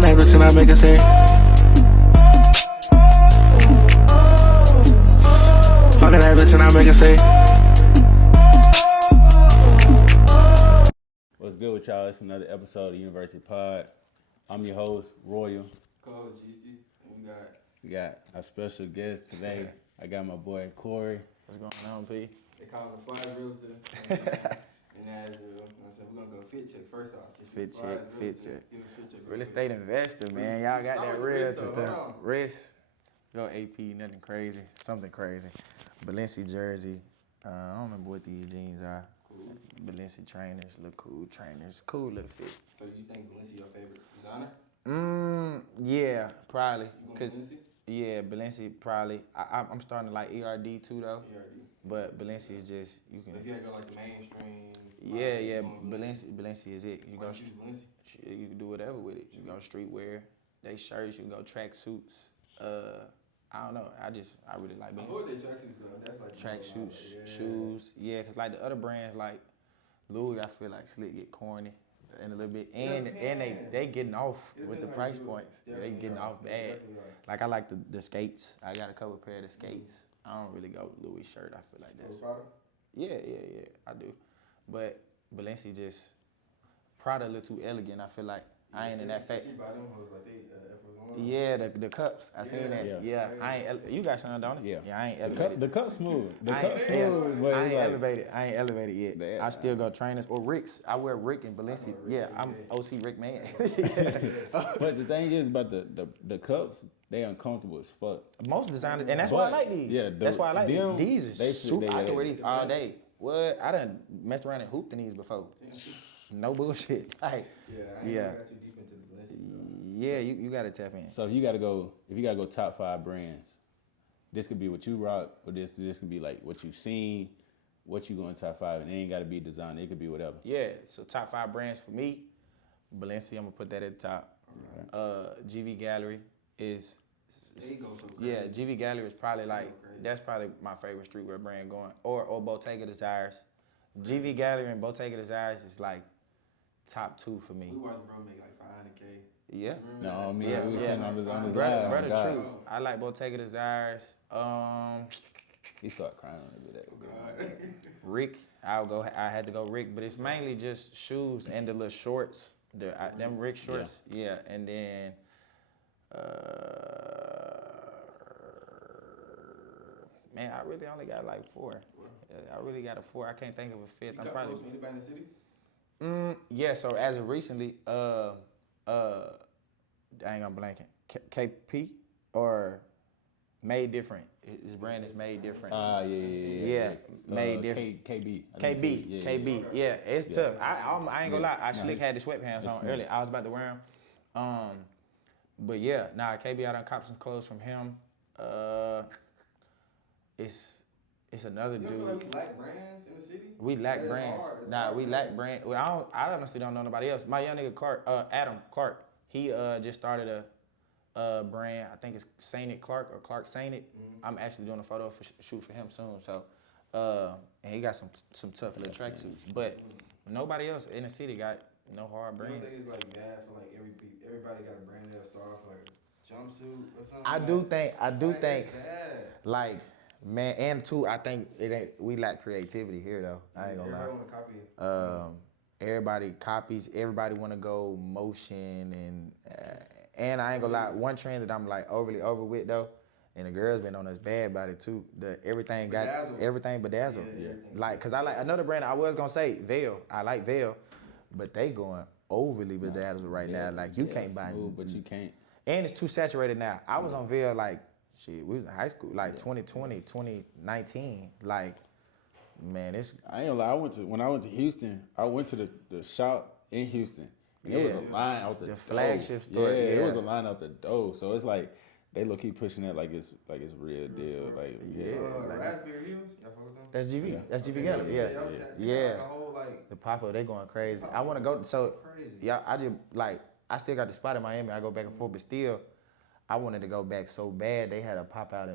that bitch and I make her say. Fuck that bitch and I make her say. What's good with y'all? It's another episode of University Pod. I'm your host, Royal. Coach G. We got our special guest today. I got my boy Corey. What's going on, P? They call him the Fly Realtor in Nashville. We're going to go fit check first off. Fit check. Real Real estate investor, man. Y'all got that realtor stuff. Risk. Go AP, nothing crazy. Something crazy. Balenci jersey. I don't remember what these jeans are. Cool. Balenci trainers, look cool trainers. Cool little fit. So you think Balenci your favorite designer? Yeah, probably. Cause Balenci? yeah, Balenci probably. I'm starting to like ERD too though. ERD. But Balenci is just you can. If you gotta go like the mainstream. Yeah. Balenci is it. You Why go. you choose Balenci? You can do whatever with it. You can go streetwear. They shirts. You can go track suits. I don't know. I really like I Balenci. thought they tracksuits though. That's like Track suits, like, shoes. Yeah, cause like the other brands like Louis, I feel like slick get corny and a little bit, and they getting off with the price points. They getting off bad. Like I like the skates. I got a couple pair of the skates. I don't really go with Louis shirt. I feel like that's. Yeah. I do, but Balenci just Prada a little too elegant. I feel like I ain't in that phase. Yeah, the cups. I seen that. Yeah. I ain't. You got some, don't you? Yeah. I ain't elevated. The cup's smooth. I ain't elevated yet. I still go trainers or Ricks. I wear Rick and Balenci. Yeah, I'm OC Rick man. But the thing is about the cups, they uncomfortable as fuck. Most designers, and that's why I like these. Yeah, that's why I like them, these. These is super. I can wear these all the day. What? I done messed around and hooped in these before. No bullshit. Like, Yeah. Got too deep into the Balenci. Yeah, you gotta tap in. So if you gotta go top 5 brands, this could be what you rock, or this could be like what you've seen, what you going top 5, and it ain't gotta be design. It could be whatever. Yeah. So top 5 brands for me, Balenci. I'm gonna put that at the top. Right. GV Gallery is. They go so crazy. Yeah, GV Gallery is probably that's probably my favorite streetwear brand going, or Bottega Desires. GV Gallery and Bottega Desires is like top 2 for me. We watched bro make like $500K. Yeah. No, we Yeah. was sitting on his Brother live. truth. I like Bottega Desires. He started crying a little bit. Rick. I had to go Rick, but it's mainly just shoes and the little shorts. Them Rick shorts. Yeah. And then man, I really only got like 4. I really got a 4. I can't think of a 5th. I'm probably. Anybody in the city? Yeah. So as of recently, I ain't gonna blank it. KP or Made Different. His brand is Made Different. Yeah. Made Different. KB. Yeah, it's tough. I ain't gonna lie. I slick had the sweatpants on earlier. I was about to wear them. But yeah, KB, I done copped some clothes from him. It's another dude. You feel like we lack brands in the city? We lack brands. We lack brand. Well, I honestly don't know nobody else. My young nigga Clark, Adam Clark, he just started a brand. I think it's Saint It Clark or Clark Saint It. I'm actually doing a photo shoot for him soon. So, and he got some tough little tracksuits. But nobody else in the city got no hard brands. You don't think it's like bad for like everybody got a brand they'll start off like a jumpsuit or something? I do think it's bad. like. Man, and 2, I think we lack creativity here though. I ain't gonna lie. Everybody wanna copy it. Everybody copies. Everybody want to go motion and I ain't gonna lie. One trend that I'm like overly over with though, and the girls been on us bad about it too. Everything bedazzled. Yeah. Like, cause I like another brand. I was gonna say Veil. I like Veil, but they going overly bedazzled right now. Like you can't buy. Smooth, but you can't. And it's too saturated now. I was on Veil like. Shit, we was in high school, like 2020, 2019. Like, man, it's. I ain't gonna lie. When I went to Houston, I went to the shop in Houston. And There was a line out the door. Flagship store. Yeah, it was a line out the door. So it's like they look keep pushing it like it's real deal. Like like, Raspberry Hills, y'all fuck with them? That's GV. That's GV Gallery. Yeah. Like a whole, like, The pop-up, they going crazy. I want to go. So crazy. yeah, I still got the spot in Miami. I go back and forth, but still, I wanted to go back so bad. They had a pop up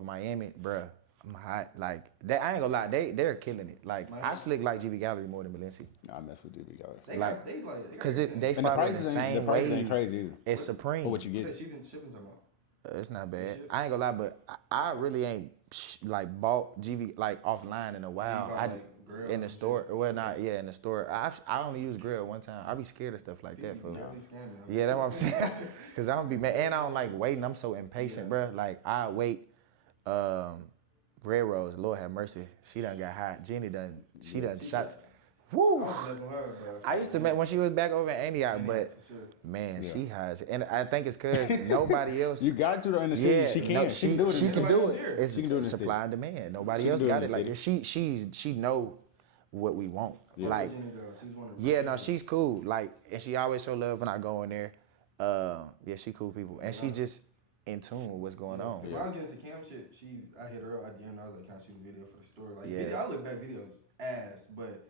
in Miami, bruh. I'm hot. Like that, I ain't gonna lie. They're killing it. Like I slick like GB Gallery more than Balenci. Nah, I mess with DB Gallery. Cause they And the follow the prices same ain't wave crazy either. as Supreme. For what you get. Shipping talking about. It's not bad. I ain't gonna lie, but I really ain't like bought GV like offline in a while. I just in the store. Well, not in the store. I only use Grill one time. I be scared of stuff like that, fool. Yeah, that's what I'm saying. Cause I don't be mad, and I don't like waiting. I'm so impatient, bro. Like I wait. Red Rose, Lord have mercy. She done got hot. Jenny done shot. Woo! I used to when she was back over in Antioch, but man, she has, and I think it's cause nobody else. You got to in the city. She can. No, she can do it. She can do it. It's she can do it in the supply and demand. Nobody else got it. Like she know what we want. Yeah. Like she's cool. Like, and she always show love when I go in there. She cool people, and she just in tune with what's going on. When I was getting into cam shit, I hit her up at the end. I was like, "Can I shoot a video for the store?" Like, I look back videos ass, but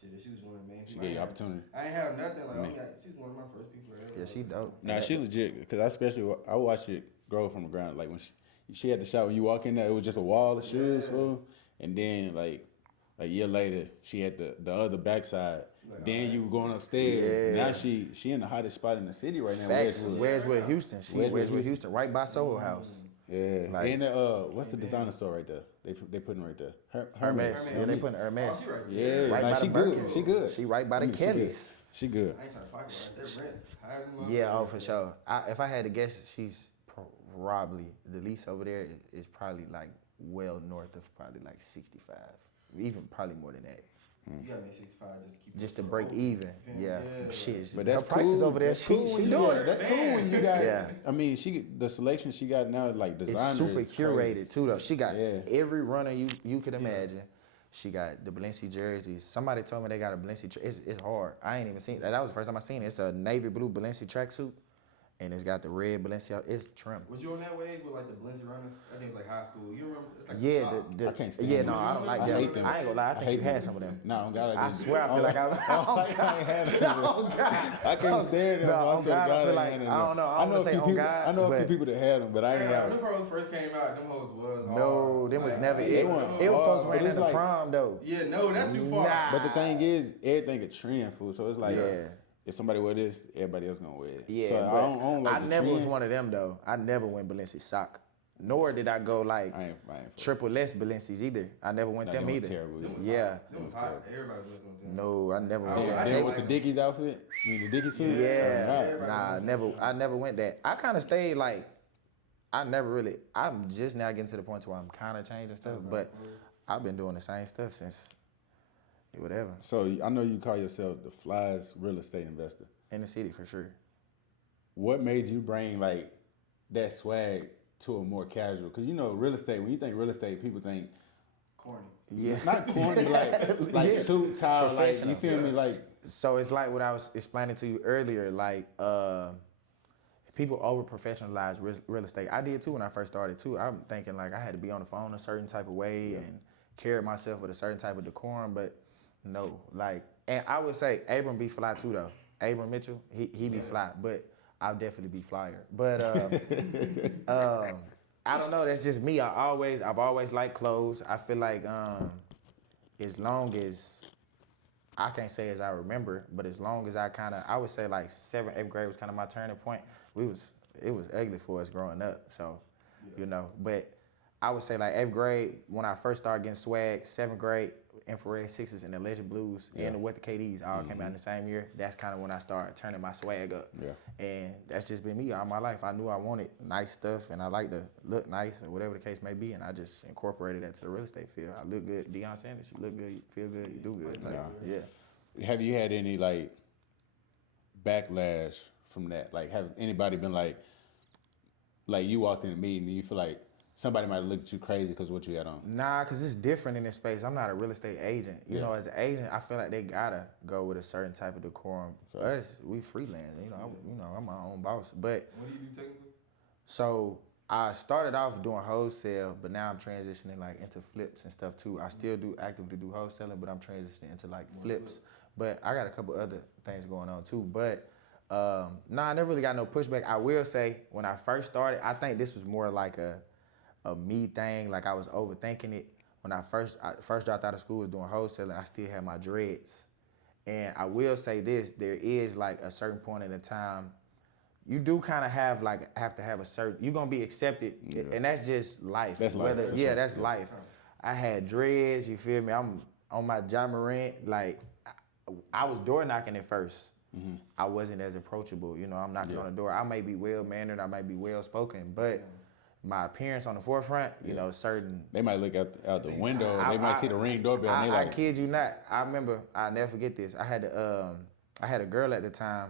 shit, she was one of the main. She gave you opportunity. I ain't have nothing. Like, she was one of my first people ever. Yeah, she dope. Nah, she legit. Because I watched it grow from the ground. Like when she had the shot, when you walk in there, it was just a wall of shoes, fool. And then like a year later, she had the other backside. Then you were going upstairs. Now she in the hottest spot in the city right now. Wedgwood, Houston. Wedgwood, Houston, right by Soho House. Yeah. Like, and what's the designer store right there? They putting right there. Hermes. Yeah, they putting Hermes. Yeah, right by she the good. Birkins. She good. She right by the Kellys. She good. I ain't trying to pocket that rent. Yeah, for sure. If I had to guess, she's probably the lease over there is probably like well north of probably like 65, even probably more than that. You gotta make 65 just to break even. Yeah. Shit. But that's her prices cool. over there. She do it. That's cool when you got. Yeah. I mean, the selection she got now, like designer. It's super curated too, though. She got every runner you could imagine. She got the Balenci jerseys. Somebody told me they got a Balenci. It's hard. I ain't even seen that. That was the first time I seen it. It's a navy blue Balenci tracksuit. And it's got the red Balenciaga. It's trim. Was you on that wave with like the Balenci runners? I think it was like high school. You remember? It's like I can't stand them. No, I don't like them. I ain't gonna lie. I think you had some of them. No, God, I swear I feel like I ain't had them. I can't stand them. I swear to God, I don't know. I know a few people that had them, but I ain't have them. When the first came out, them hoes was hard. No, them was never it. It was supposed to wear in the prom though. Yeah, no, that's too far. But the thing is, everything a trend, fool. So it's like. If somebody wear this, everybody else gonna wear it. Yeah, so I don't like I never was one of them though. I never went Balenci sock. Nor did I go like I ain't triple S Balencis either. I never went them either. Terrible. Yeah. Them was hot. Everybody was listening to them. No, I never went that. Then with the Dickies outfit, the Dickies suit. Yeah. I never went that. I kind of stayed like, I'm just now getting to the point where I'm kind of changing stuff, but I've been doing the same stuff since. Whatever. So I know you call yourself the flyest real estate investor in the city for sure. What made you bring like that swag to a more casual? Because real estate. When you think real estate, people think corny. Yeah, not corny, but like suit, tie, like you feel me, like. So it's like what I was explaining to you earlier, like people over professionalize real estate. I did too when I first started too. I'm thinking like I had to be on the phone a certain type of way and carry myself with a certain type of decorum, but. No, like, and I would say Abram be fly too though. Abram Mitchell, he be fly, but I'll definitely be flyer. But I don't know. That's just me. I've always liked clothes. I feel like as long as I can't say as I remember, but as long as I would say like 7th, 8th grade was kind of my turning point. It was ugly for us growing up, so But I would say like 8th grade when I first started getting swag. 7th grade. Infrared Sixes and the Legend Blues and the What the KDs all came out in the same year. That's kind of when I started turning my swag up. Yeah. And that's just been me all my life. I knew I wanted nice stuff and I like to look nice or whatever the case may be. And I just incorporated that to the real estate field. I look good. Deion Sanders, you look good, you feel good, you do good. Yeah. Have you had any like backlash from that? Like, have anybody been like you walked in a meeting and you feel like somebody might look at you crazy because of what you had on? Nah, because it's different in this space. I'm not a real estate agent. You know, as an agent, I feel like they gotta go with a certain type of decorum. Us, we freelance. I'm my own boss. But what do you do technically? So I started off doing wholesale, but now I'm transitioning like into flips and stuff too. I still actively do wholesaling, but I'm transitioning into like flips. But I got a couple other things going on too. But I never really got no pushback. I will say when I first started, I think this was more like a me thing. Like I was overthinking it. When I first dropped out of school, was doing wholesaling. I still had my dreads, and I will say this: there is like a certain point in the time, you do kind of have to have a certain. You're gonna be accepted, and that's just life. That's life. That's life. I had dreads. You feel me? I'm on my John Morant. Like I was door knocking at first. I wasn't as approachable. You know, I'm knocking on the door. I may be well mannered. I might be well spoken, but my appearance on the forefront, you know, certain. They might look out the window. They might see the Ring doorbell. And they like, I kid you not. I remember. I'll never forget this. I had a girl at the time,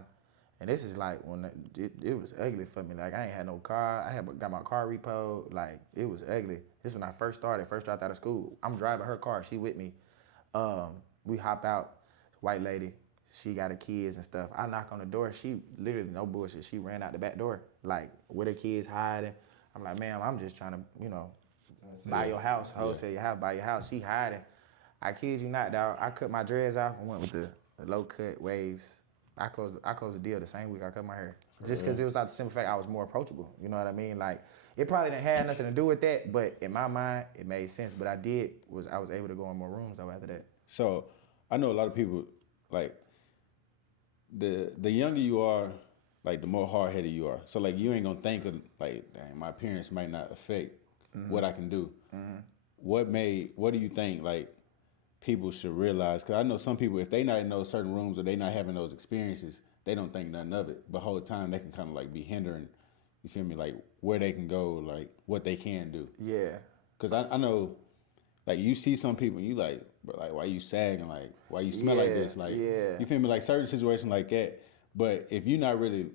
and this is like when it was ugly for me. Like I ain't had no car. Got my car repoed. Like it was ugly. This when I first dropped out of school. I'm driving her car. She with me. We hop out. White lady. She got her kids and stuff. I knock on the door. She literally, no bullshit, she ran out the back door, like with her kids hiding. I'm like, ma'am, I'm just trying to, you know, buy your house, wholesale your house, buy your house. She hiding. I kid you not, dog. I cut my dreads off and went with the low cut waves. I closed the deal the same week I cut my hair. Just because it was out the simple fact I was more approachable. You know what I mean? Like, it probably didn't have nothing to do with that, but in my mind, it made sense. But I was able to go in more rooms though after that. So I know a lot of people, like, the younger you are, like the more hard-headed you are. So like you ain't gonna think of like, dang, my appearance might not affect what I can do. What do you think like people should realize? Because I know some people, if they not in those certain rooms or they not having those experiences, they don't think nothing of it. But whole time they can kind of like be hindering, you feel me, like where they can go, like what they can do. Yeah. Because I know, like you see some people and you like, but like why you sagging, like why you smell like this, like you feel me, like certain situations like that. But if you're not really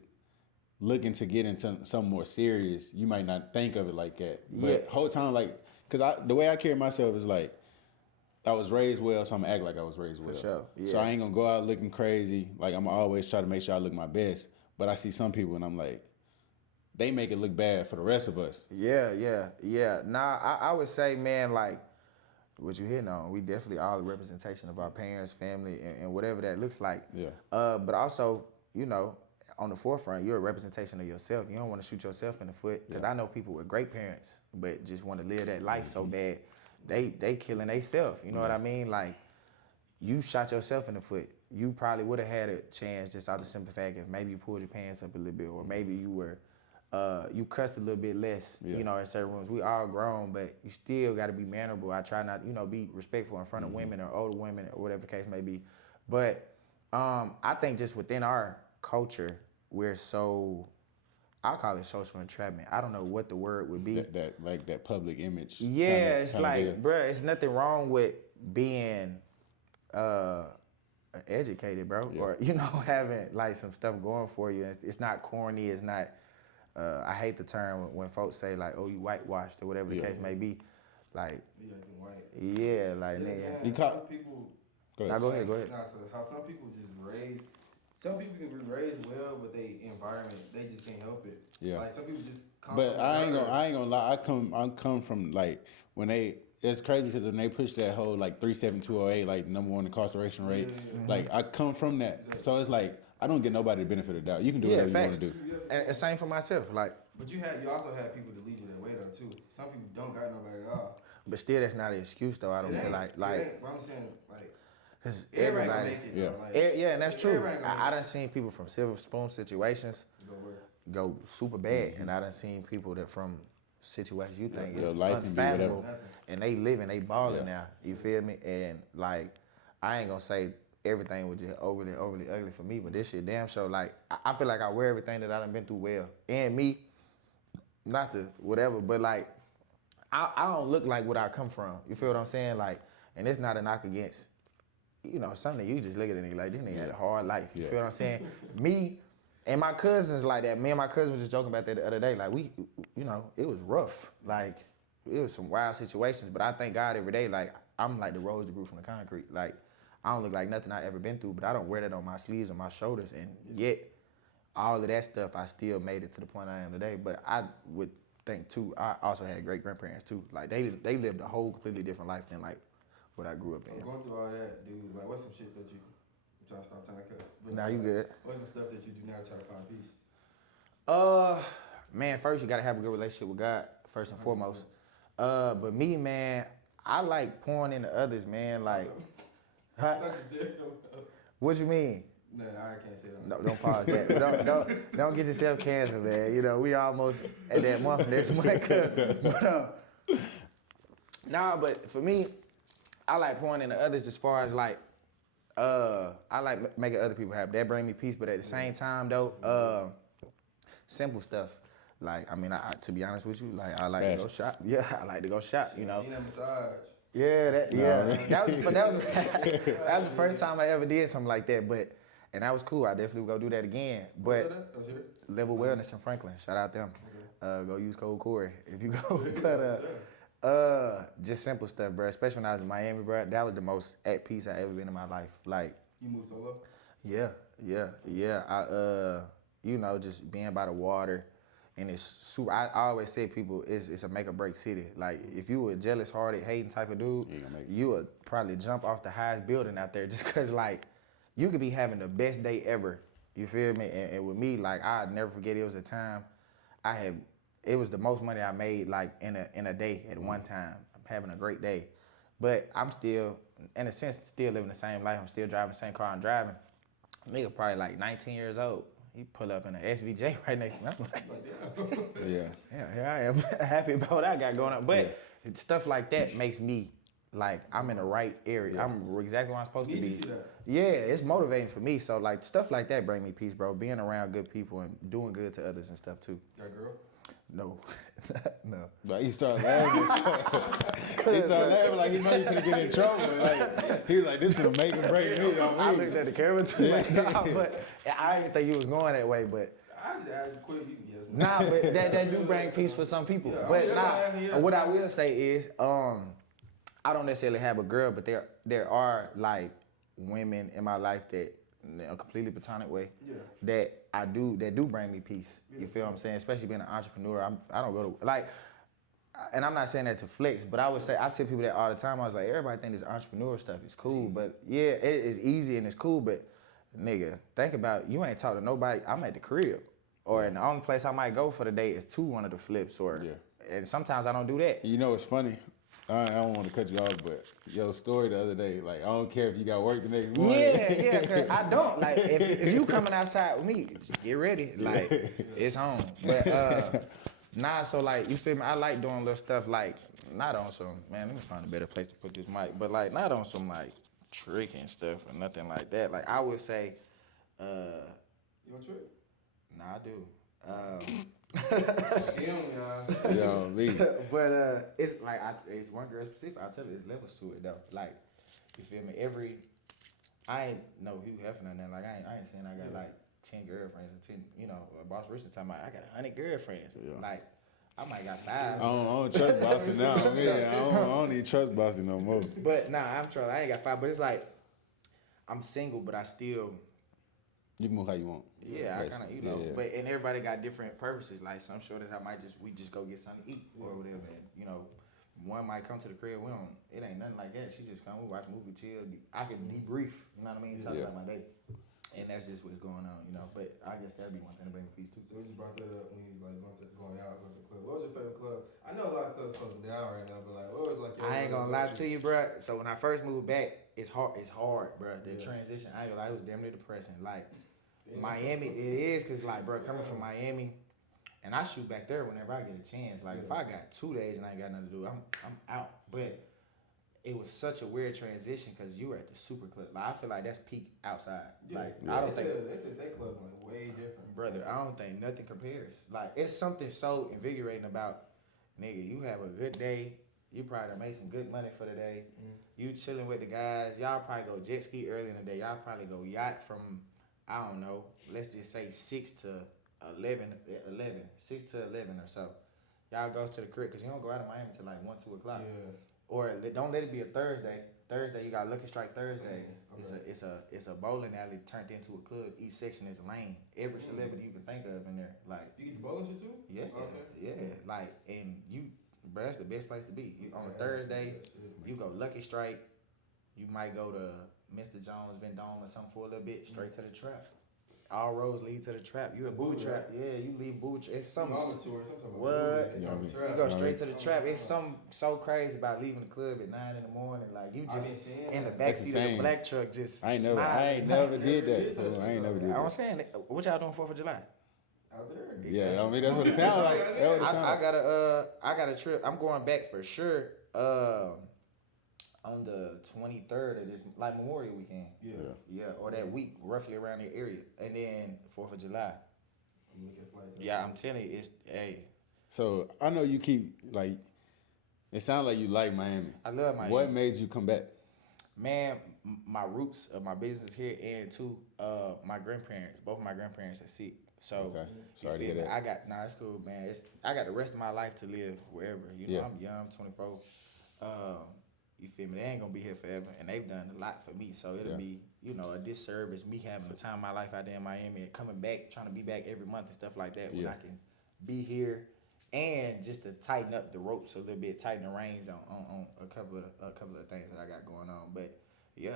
looking to get into something more serious, you might not think of it like that. But whole time, like, cause the way I carry myself is like, I was raised well, so I'm gonna act like I was raised well. For sure. Yeah. So I ain't gonna go out looking crazy. Like I'm always try to make sure I look my best. But I see some people and I'm like, they make it look bad for the rest of us. Yeah. Nah, I would say, man, like, what you hitting on, we definitely all a representation of our parents, family, and whatever that looks like. Yeah. But also, you know, on the forefront, you're a representation of yourself. You don't want to shoot yourself in the foot. Because I know people with great parents, but just want to live that life so bad, they killing themselves. You know what I mean? Like, you shot yourself in the foot. You probably would have had a chance just out of the simple fact if maybe you pulled your pants up a little bit, or maybe you were you cussed a little bit less, you know, in certain rooms. We all grown, but you still got to be mannerable. I try not, you know, be respectful in front of women or older women or whatever the case may be. But I think just within our culture, we're so, I call it social entrapment. I don't know what the word would be. That public image. Yeah, it's like, bruh, it's nothing wrong with being educated, bro, or, you know, having like some stuff going for you. It's not corny. It's not, I hate the term when folks say like, "Oh, you whitewashed" or whatever the case may be. Like, yeah, like nigga. You caught people. Go ahead. Go ahead. Nah, so how some people just raised. Some people can be raised well, but they environment they just can't help it. Yeah. Like some people just. But I ain't gonna lie. I come from like when they. It's crazy because when they push that whole like 37208, like #1 incarceration rate, like I come from that. So it's like I don't get nobody the benefit of the doubt. You can do whatever you want to do. And same for myself, like. But you also had people that lead you that way though too. Some people don't got nobody at all. But still, that's not an excuse though. I don't feel like. But I'm saying like. Cause everybody. Make it, yeah, and that's true. I done seen people from silver spoon situations go super bad, and I done seen people that from situations you think is unfathomable, and they living, they balling now. You feel me? And like, I ain't gonna say everything was just overly ugly for me, but this shit damn sure, like, I feel like I wear everything that I done been through well. And me, not to whatever, but like, I don't look like what I come from. You feel what I'm saying? Like, and it's not a knock against, you know, something you just look at a nigga like, this nigga had a hard life. You feel what I'm saying? Me and my cousins like that. Me and my cousin was just joking about that the other day. Like, we, you know, it was rough. Like, it was some wild situations, but I thank God every day, like, I'm like the rose that grew from the concrete. Like, I don't look like nothing I ever been through, but I don't wear that on my sleeves or my shoulders. And yet, all of that stuff, I still made it to the point I am today. But I would think, too, I also had great-grandparents, too. Like, they lived a whole completely different life than, like, what I grew up in. So going through all that, dude, like, what's some shit that you, I'm trying to stop trying to cuss. Nah, you good. What's some stuff that you do now to try to find peace? Man, first, you got to have a good relationship with God, first and foremost. But me, man, I like pouring into others, man. Like, huh? What you mean? No, I can't say that. No, don't pause that. don't get yourself canceled, man. You know, we almost at that month next month. But for me, I like pouring into others as far as like, I like making other people happy. That bring me peace. But at the same time, though, simple stuff. Like, I mean, I to be honest with you, like I like to go shop. Yeah, I like to go shop. You know. Seen that massage. Yeah, that was the first time I ever did something like that. And that was cool. I definitely would go do that again. But Level Wellness in Franklin, shout out them. Okay. Go use code Corey if you go. But just simple stuff, bro. Especially when I was in Miami, bro. That was the most at peace I ever been in my life. Like, you moved solo? Yeah. I you know, just being by the water, and it's super. I always say people, it's a make or break city. Like, if you were a jealous, hearted, hating type of dude, you would probably jump off the highest building out there just cause like. You could be having the best day ever, you feel me? And with me, like, I'd never forget, it was a time it was the most money I made, like, in a day at one time. I'm having a great day. But I'm still, in a sense, still living the same life. I'm still driving the same car I'm driving. Nigga probably like 19 years old. He pull up in an SVJ right next to me. I'm like, yeah, here I am, happy about what I got going on. But stuff like that makes me, like, I'm in the right area. Yeah. I'm exactly where I'm supposed to be. Yeah, it's motivating for me. So, like, stuff like that bring me peace, bro. Being around good people and doing good to others and stuff, too. Got a girl? No. No. But he started laughing. He started laughing like he know he could get in trouble. Like, he was like, this finna make him break me on me. I looked at the camera, too. Like, nah, but I didn't think you was going that way, but... I just asked quick, you can guess. Nah, but that do bring peace for some people. Yeah, but what I will say is, I don't necessarily have a girl, but there are like women in my life that, in a completely platonic way, that do bring me peace. You feel what I'm saying? Especially being an entrepreneur, I don't go to like, and I'm not saying that to flex, but I would say I tell people that all the time. I was like, everybody think this entrepreneur stuff is cool, but yeah, it is easy and it's cool, but nigga, think about it, you ain't talking to nobody. I'm at the crib, or in the only place I might go for the day is to one of the flips, or and sometimes I don't do that. You know, it's funny. I don't want to cut you off, but your story the other day, like, I don't care if you got work the next morning. Yeah, cause I don't. Like, if you coming outside with me, just get ready. Like, it's home. But, so, like, you feel me? I like doing little stuff, like, not on some, man, let me find a better place to put this mic, but, like, not on some, like, tricking stuff or nothing like that. Like, I would say, you don't trick? Nah, I do. Me. But it's like it's one girl specific. I tell you, there's levels to it though. Like, you feel me? I ain't no Hugh Hefner or nothing. Like, I ain't saying I got like 10 girlfriends or 10. You know, Boss Richard talking about I got 100 girlfriends. Yeah. Like, I might got 5. I don't trust Bossy now. I mean, I don't need trust Bossy no more. But nah, I ain't got 5. But it's like I'm single, but I still. You can move how you want. Yeah, I kind of, you know, but and everybody got different purposes. Like, some shorties we just go get something to eat or whatever. And, you know, one might come to the crib. It ain't nothing like that. She just come, we watch a movie, chill. I can debrief, you know what I mean? Talk about my day. And that's just what's going on, you know. But I guess that'd be one thing to bring peace too. So we just brought that up when you was like going out, going to the club. What was your favorite club? I know a lot of clubs closing down right now, but like, what was like your I ain't gonna lie to you, bro. So when I first moved back, it's hard, bro. The transition, I ain't gonna lie, it was damn near depressing. Like, Miami, it is, cause like, bro, coming from Miami, and I shoot back there whenever I get a chance. Like, if I got 2 days and I ain't got nothing to do, I'm out. But it was such a weird transition because you were at the super club. Like, I feel like that's peak outside. Like, I don't think they said that club like way different, brother. I don't think nothing compares. Like, it's something so invigorating about, nigga, you have a good day. You probably made some good money for the day. You chilling with the guys. Y'all probably go jet ski early in the day. Y'all probably go yacht from, I don't know, let's just say 6 to 11 or so. Y'all go to the crib, because you don't go out of Miami until like 1, 2 o'clock. Yeah. Or don't let it be a Thursday. Thursday, you got Lucky Strike Thursdays. Okay. It's a bowling alley turned into a club. Each section is a lane. Every celebrity you can think of in there. Like, you get the bowling shit too? Yeah. Okay. Yeah. Like, and bro, that's the best place to be. On a Thursday, you go Lucky Strike. You might go to Mr. Jones, Vendome or something for a little bit, straight to the trap. all roads lead to the trap. You a booby trap. Yeah, you leave booby trap. It's something. Mama tour, something What? You go straight to the trap. It's something so crazy about leaving the club at 9 in the morning. Like you just in the backseat of the black truck, just. I ain't never did that. I ain't never did that. I was saying, what y'all doing 4th of July? Out there. Yeah, I mean that's what it sounds like. I got a trip. I'm going back for sure. On the 23rd of this, like Memorial Weekend. Yeah, or that week, roughly around the area, and then 4th of July. Yeah, I'm telling you, it's hey. So I know you keep like. It sounds like you like Miami. I love Miami. What made you come back? Man, my roots of my business here, and too, my grandparents, both of my grandparents are sick. So, okay. Sorry to hear that. I got, it's cool, man. I got the rest of my life to live wherever. You know, I'm young, I'm 24. You feel me? They ain't gonna be here forever, and they've done a lot for me. So it'll be, a disservice me having the time of my life out there in Miami and coming back, trying to be back every month and stuff like that. When I can be here, and just to tighten up the ropes a little bit, tighten the reins on a couple of things that I got going on. But yeah,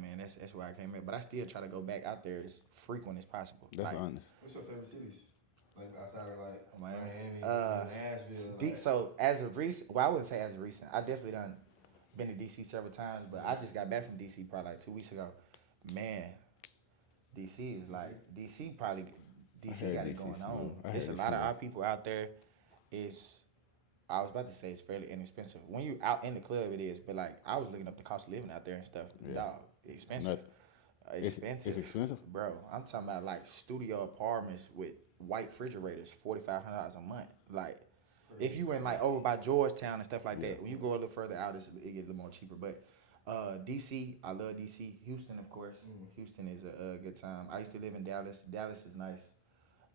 man, that's why I came back. But I still try to go back out there as frequent as possible. That's honest. What's your favorite cities? Like outside of Miami, Nashville. So as of recent, I wouldn't say as of recent. I definitely been to DC several times, but I just got back from DC probably like 2 weeks ago. Man, DC is like DC got it going on. There's a lot of our people out there. I was about to say it's fairly inexpensive. When you out in the club, it is. But like I was looking up the cost of living out there and stuff. Dog, expensive. Expensive. It's expensive, bro. I'm talking about like studio apartments with white refrigerators, $4,500 a month. Like, if you went like over by Georgetown and stuff like that, when you go a little further out, it gets a little more cheaper. But DC, I love DC. Houston, of course. Houston is a good time. I used to live in Dallas. Dallas is nice.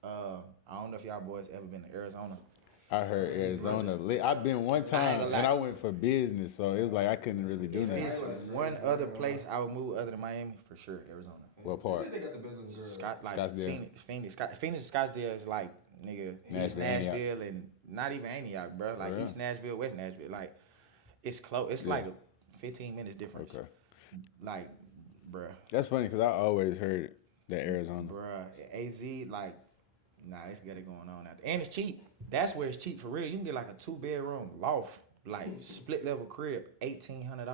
I don't know if y'all boys ever been to Arizona. I heard Arizona. I've been one time, and I went for business, so it was like I couldn't really do nothing. If one other place I would move other than Miami, for sure, Arizona. What part? They got the business Scottsdale. Phoenix and Scottsdale is like, nigga, East Nashville and not even Antioch, bro. Like East Nashville, West Nashville. Like, it's close. It's like a 15 minutes difference. Okay. Like, bruh. That's funny because I always heard that Arizona. Bruh, AZ, like, nah, it's got it going on out there. And it's cheap. That's where it's cheap for real. You can get like a 2-bedroom loft, like split level crib, $1,800 a month.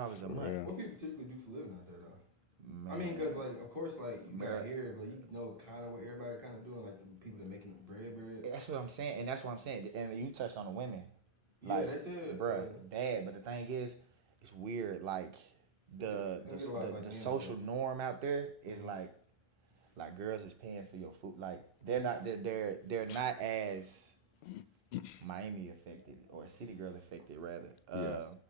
What people typically do for living out there though? Man. I mean, because like, of course, like you got here, but you know kind of what everybody kind of doing, like the people that making bread. That's what I'm saying, and that's what I'm saying. And you touched on the women. Like, that's it, bruh, bad. But the thing is, it's weird. Like the social norm out there is like girls is paying for your food. Like they're not as Miami affected or city girl affected rather.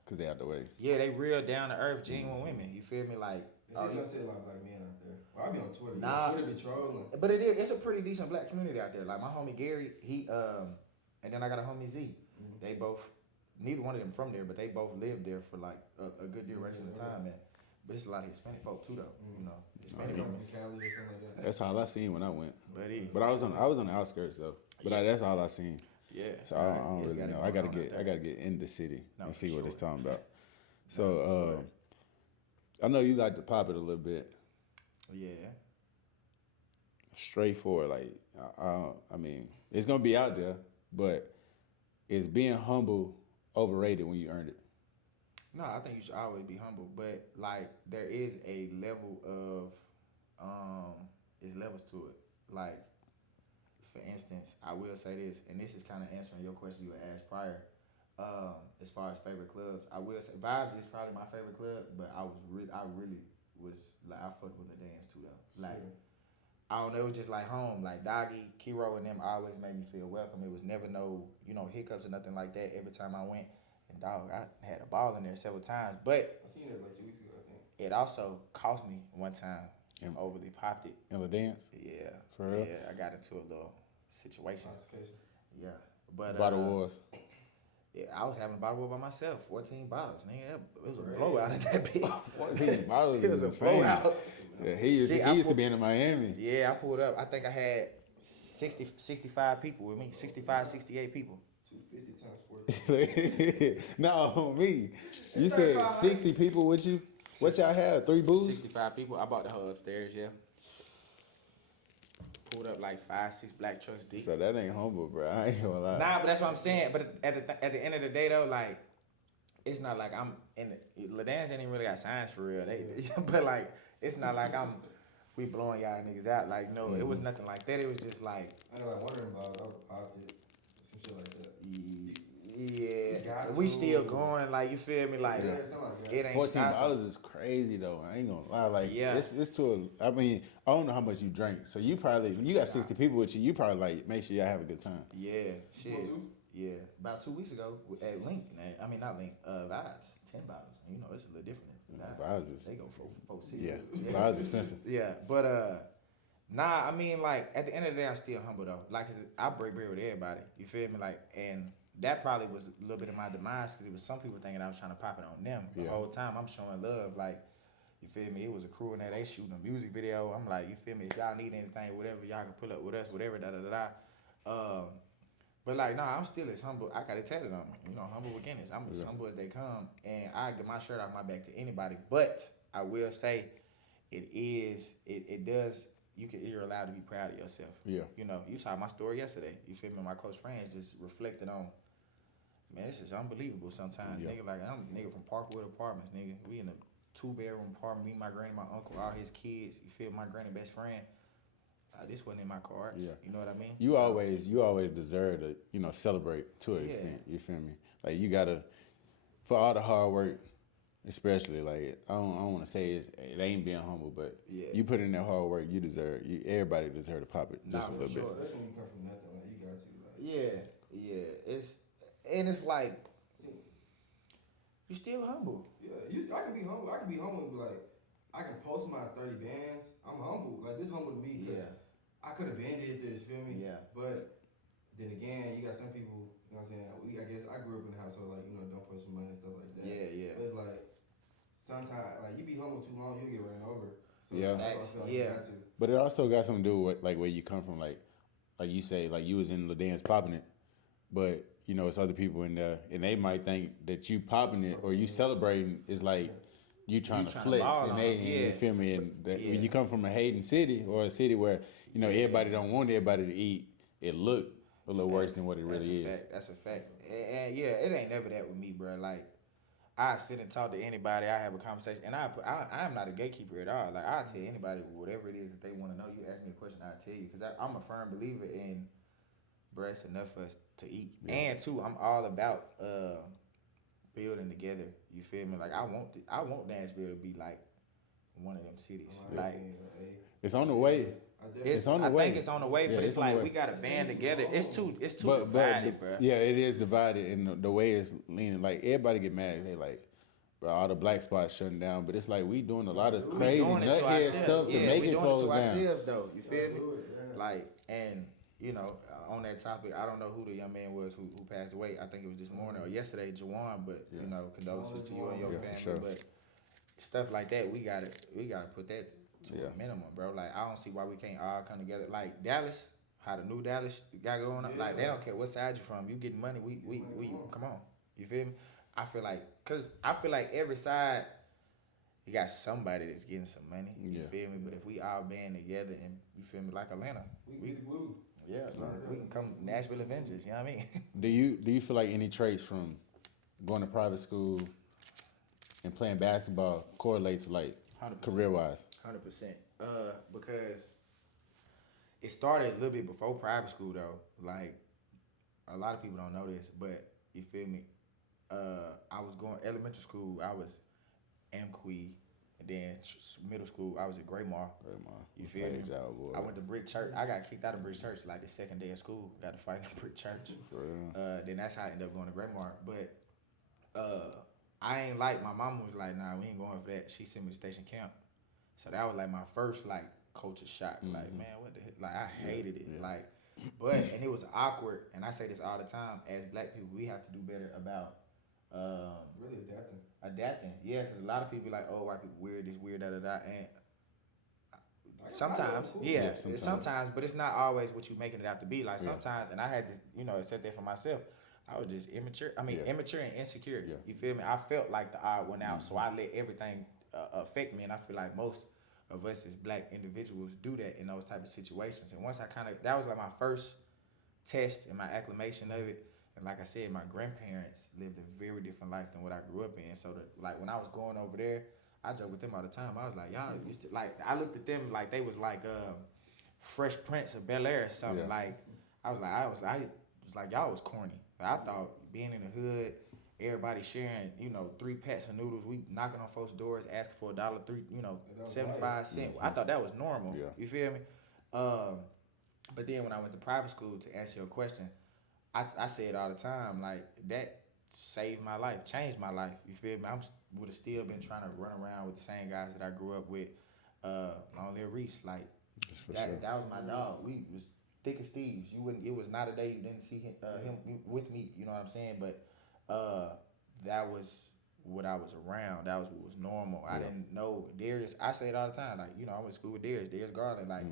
Cause they out the way. Yeah, they real down to earth, genuine women. You feel me? Like you don't see a lot of black men out there. Well, I be on Twitter. Nah, Twitter be trolling. But it's a pretty decent black community out there. Like my homie Gary, he and then I got a homie Z. They both, neither one of them from there, but they both lived there for like a good duration of time. And but it's a lot of Hispanic folk too, though. You know, Hispanic folk from Cali or something like that. That's all I seen when I went. But I was on the outskirts though. But that's all I seen. Yeah. So I don't really know. I gotta get in the city and see what it's talking about. So I know you like to pop it a little bit. Yeah. Straightforward, like I mean, it's gonna be out there, but is being humble overrated when you earned it? No, I think you should always be humble, but like there is a level of there's levels to it. Like for instance, I will say this, and this is kind of answering your question you asked prior. As far as favorite clubs, I will say Vibes is probably my favorite club, but I really was like I fucked with the dance too though. Like I don't know, it was just like home. Like Doggy, Kiro, and them always made me feel welcome. It was never no hiccups or nothing like that. Every time I went, and dog, I had a ball in there several times. But I seen it like 2 weeks ago, I think. It also cost me one time. And overly popped it. In the dance? Yeah. For real? Yeah, I got into a little situation. Yeah. But bottle wars. Yeah, I was having a bottle war by myself. 14 bottles. Nigga, it was a blowout in that bitch. 14 bottles. It was a blowout. Yeah, he used to be in Miami. Yeah, I pulled up. I think I had 65 people with me. 65, 68 people. 250 times 40. No, me. You said 60 people with you? What y'all have? 3 booths? 65 people. I bought the whole upstairs, yeah. pulled up like 5-6 black trucks deep. So that ain't humble, bro. I ain't gonna lie. Nah, but that's what I'm saying. But at the end of the day though, like it's not like I'm in the Ladans ain't even really got signs for real. But like it's not like we blowing y'all niggas out. Like no, it was nothing like that. It was just like I ain't like wondering about it. I would pop it, some shit like that. yeah, we still going. Like you feel me? Like Yeah, something like that. it ain't stopping. $14 is crazy though. I ain't gonna lie. Like Yeah. it's to a. I mean, I don't know how much you drink. So you probably when you got 60 people with you, you probably like make sure y'all have a good time. Yeah, shit. Want to? Yeah, about 2 weeks ago at Link. I mean not Link. Vibes, 10 bottles. You know it's a little different. Vibes is They go for 6. yeah. Vibes expensive. Yeah, but nah. I mean like at the end of the day, I'm still humble though. Like I break bread with everybody. You feel me? Like and. That probably was a little bit of my demise because it was some people thinking I was trying to pop it on them. The whole time I'm showing love, like, you feel me? It was a crew in there, they shooting a music video. I'm like, you feel me? If y'all need anything, whatever, y'all can pull up with us, whatever, But like, nah, I'm still as humble. I got it tatted on me. You know, humble beginnings. I'm as humble as they come. And I get my shirt off my back to anybody. But I will say, it does, you're allowed to be proud of yourself. Yeah. You know, you saw my story yesterday. You feel me? My close friends just reflected on, man, this is unbelievable sometimes. Nigga, like, I'm a nigga from Parkwood Apartments, nigga. We in a 2-bedroom apartment, me, my granny, my uncle, all his kids. You feel my granny best friend. This wasn't in my cards. Yeah. You know what I mean? You always deserve to, you know, celebrate to an extent. You feel me? Like you gotta, for all the hard work, especially like I don't want to say it ain't being humble, but you put in that hard work, you deserve. Everybody deserve to pop it just a little bit. That's when you come from nothing. Like you got to. Like, It's like you still humble. Yeah, I can be humble. I can be humble and be like, I can post my 30 bands. I'm humble. Like this humble to me because I could have been did this. Feel me? Yeah. But then again, you got some people. You know what I'm saying? I guess I grew up in a household like don't post your money and stuff like that. Yeah. But it's like sometimes like you be humble too long, you'll get ran over. So Yeah. You got to. But it also got something to do with like where you come from. Like you say, like you was in the dance popping it, but you know it's other people in there, and they might think that you popping it or you celebrating is like you trying to flex, and you feel me. And when you come from a hating city or a city where you know everybody don't want everybody to eat, it look a little worse than what it really is. That's a fact. And yeah, it ain't never that with me, bro. Like I sit and talk to anybody, I have a conversation, and I am not a gatekeeper at all. Like I tell anybody whatever it is that they want to know. You ask me a question, I tell you, because I'm a firm believer in, bro, it's enough for us to eat. Yeah. And two, I'm all about building together. You feel me? Like I want Nashville to be like one of them cities. Like it's on the way. It's on the way. I think it's on the way, but it's like we got to band together. It's too divided, bro. Yeah, it is divided, and the way it's leaning, like everybody get mad. They like, bro, all the black spots shutting down, but it's like we doing a lot of crazy nuthead stuff to make it close down. Ourselves, though. You feel me? Like, and you know, on that topic, I don't know who the young man was who passed away. I think it was this morning or yesterday, Jawan. But you know, condolences to you and your family. Sure. But stuff like that, we gotta put that to a minimum, bro. Like I don't see why we can't all come together. Like Dallas, how the new Dallas got going on. Like they don't care what side you from. You getting money, we come on. You feel me? I feel like every side you got somebody that's getting some money. You feel me? But if we all band together and you feel me, like Atlanta, we get the glue. Yeah, we can come Nashville Avengers. You know what I mean? Do you feel like any traits from going to private school and playing basketball correlates like 100%. career-wise? 100%. Because it started a little bit before private school though. Like a lot of people don't know this, but you feel me? I was going elementary school. I was MQuee, and then middle school I was at Graymar. You feel me? I went to Brick Church. I got kicked out of Brick Church like the second day of school. Got to fight in Brick Church. Then that's how I ended up going to Graymar. But I ain't like, my mama was like, nah, we ain't going for that. She sent me to station camp. So that was like my first like culture shock. Like, man, what the heck? Like I hated it. Like, but and it was awkward. And I say this all the time. As black people, we have to do better about really adapting. Yeah, because a lot of people be like, oh, white people weird, this weird, And sometimes, sometimes, but it's not always what you making it out to be. Like sometimes, and I had to, you know, accept that for myself. I was just immature. I mean, immature and insecure. You feel me? I felt like the odd one out, so I let everything affect me, and I feel like most of us as black individuals do that in those type of situations. And once that was like my first test and my acclimation of it. And like I said, my grandparents lived a very different life than what I grew up in. So like when I was going over there, I joke with them all the time. I was like, y'all used to like. I looked at them like they was like Fresh Prince of Bel-Air or something. Yeah. Like I was like y'all was corny. I thought being in the hood, everybody sharing, 3 packs of noodles. We knocking on folks' doors, asking for $1, 75 cents. I thought that was normal. Yeah. You feel me? But then when I went to private school, to answer your question, I say it all the time, like that saved my life, changed my life. You feel me? I would have still been trying to run around with the same guys that I grew up with. Long live Reese, like that was my dog. We was thick as thieves. It was not a day you didn't see him with me. You know what I'm saying? But that was what I was around. That was what was normal. I didn't know Darius. I say it all the time. Like I went to school with Darius Garland. Like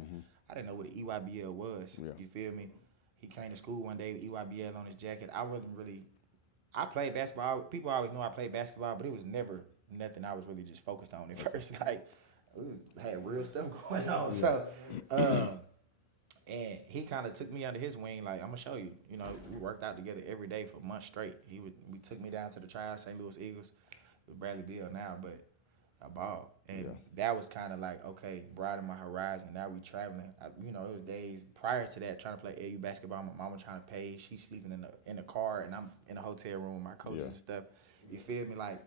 I didn't know what an EYBL was. Yeah. You feel me? He came to school one day with EYBL on his jacket. I played basketball. People always know I played basketball, but it was never nothing I was really just focused on at first. Like, we had real stuff going on. So, and he kind of took me under his wing, like, I'm going to show you. We worked out together every day for months straight. We took me down to the trial, St. Louis Eagles, with Bradley Beal now, but I balled. And that was kind of like, okay, broaden my horizon. Now we traveling. It was days prior to that trying to play AU basketball. My mama trying to pay. She's sleeping in the car, and I'm in a hotel room with my coaches and stuff. You feel me? Like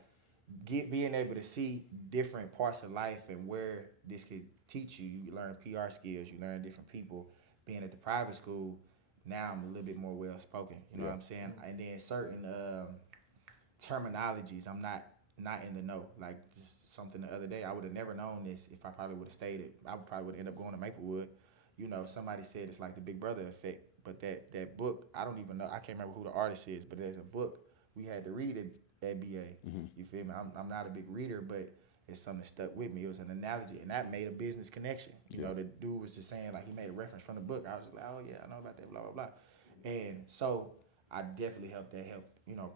being able to see different parts of life and where this could teach you. You learn PR skills. You learn different people. Being at the private school, now I'm a little bit more well spoken. You know what I'm saying? And then certain terminologies, I'm not in the know. Like just something the other day, I would have never known this if I probably would have stayed. I probably would end up going to Maplewood. Somebody said it's like the Big Brother effect. But that book, I don't even know. I can't remember who the artist is, but there's a book we had to read it at BA. You feel me? I'm not a big reader, but it's something that stuck with me. It was an analogy, and that made a business connection. The dude was just saying, like, he made a reference from the book. I was just like, oh yeah, I know about that, blah blah blah. And so I definitely helped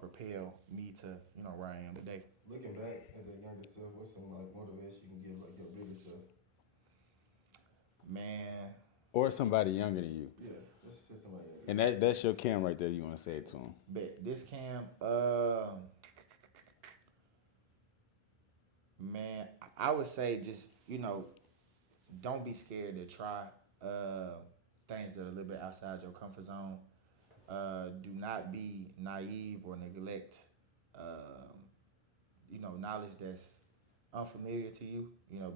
propel me to where I am today. Looking back at that younger self, what's some like motivation you can give like your bigger self? Man. Or somebody younger than you. Yeah, let's say somebody younger. And that's your Cam right there. You want to say it to him? Bet this Cam, man, I would say just don't be scared to try things that are a little bit outside your comfort zone. Do not be naive or neglect knowledge that's unfamiliar to you.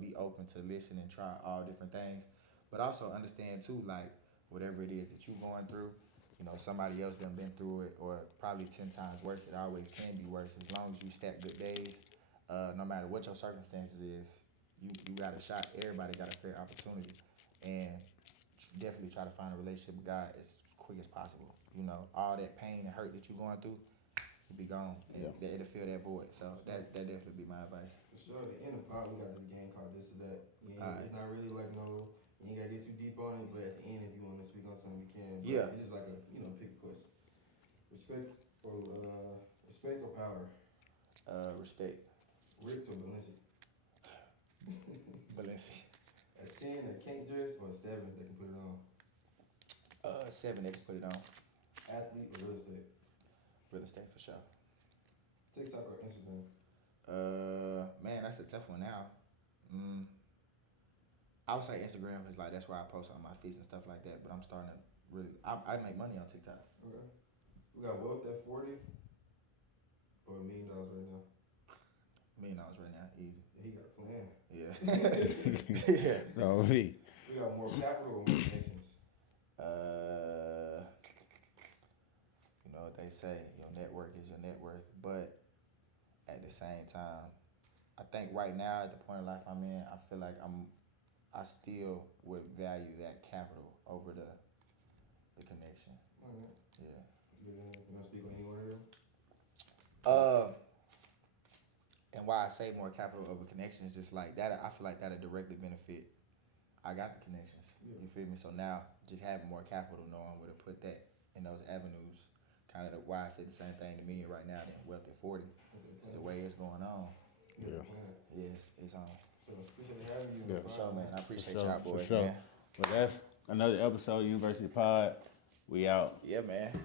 Be open to listen and try all different things, but also understand too, like whatever it is that you're going through, somebody else done been through it, or probably 10 times worse. It always can be worse as long as you stack good days. No matter what your circumstances is, you got a shot. Everybody got a fair opportunity, and definitely try to find a relationship with God as quick as possible. All that pain and hurt that you're going through, it'll be gone. It'll fill that void. So that definitely be my advice. For sure. The end of pod, we got this game called This or That. It's not really like you ain't gotta get too deep on it, but at the end, if you want to speak on something, you can. But it's just like a pick a question. Respect or power? Respect. Ritz or Balenci? Balenci. A 10 that can't dress, or a 7 that can put it on? 7 that can put it on. Athlete or real estate? Real estate for sure. TikTok or Instagram? Man, that's a tough one now. I would say Instagram because that's where I post on my feeds and stuff like that. But I'm starting to really, I make money on TikTok. Okay. We got wealth at 40 or $1 million right now? $1 million right now, easy. Yeah, he got a plan. Yeah. Yeah. No, me. We got more capital or more connections? You know what they say, your network is your net worth. But at the same time, I think right now at the point of life I'm in, I feel like I still would value that capital over the connection. All right. Yeah. You want to speak on any one of them? And why I say more capital over connections, just like that, I feel like that'll directly benefit. I got the connections. You feel me? So now, just having more capital, knowing where to put that in those avenues, kind of why I said the same thing to me right now. Than wealth at 40, it's the way it's going on. Yeah. Yes, it's on. So So appreciate having you. Yeah. For sure, man. I appreciate For y'all, sure, boys. for sure. Man. But that's another episode, University Pod. We out. Yeah, man.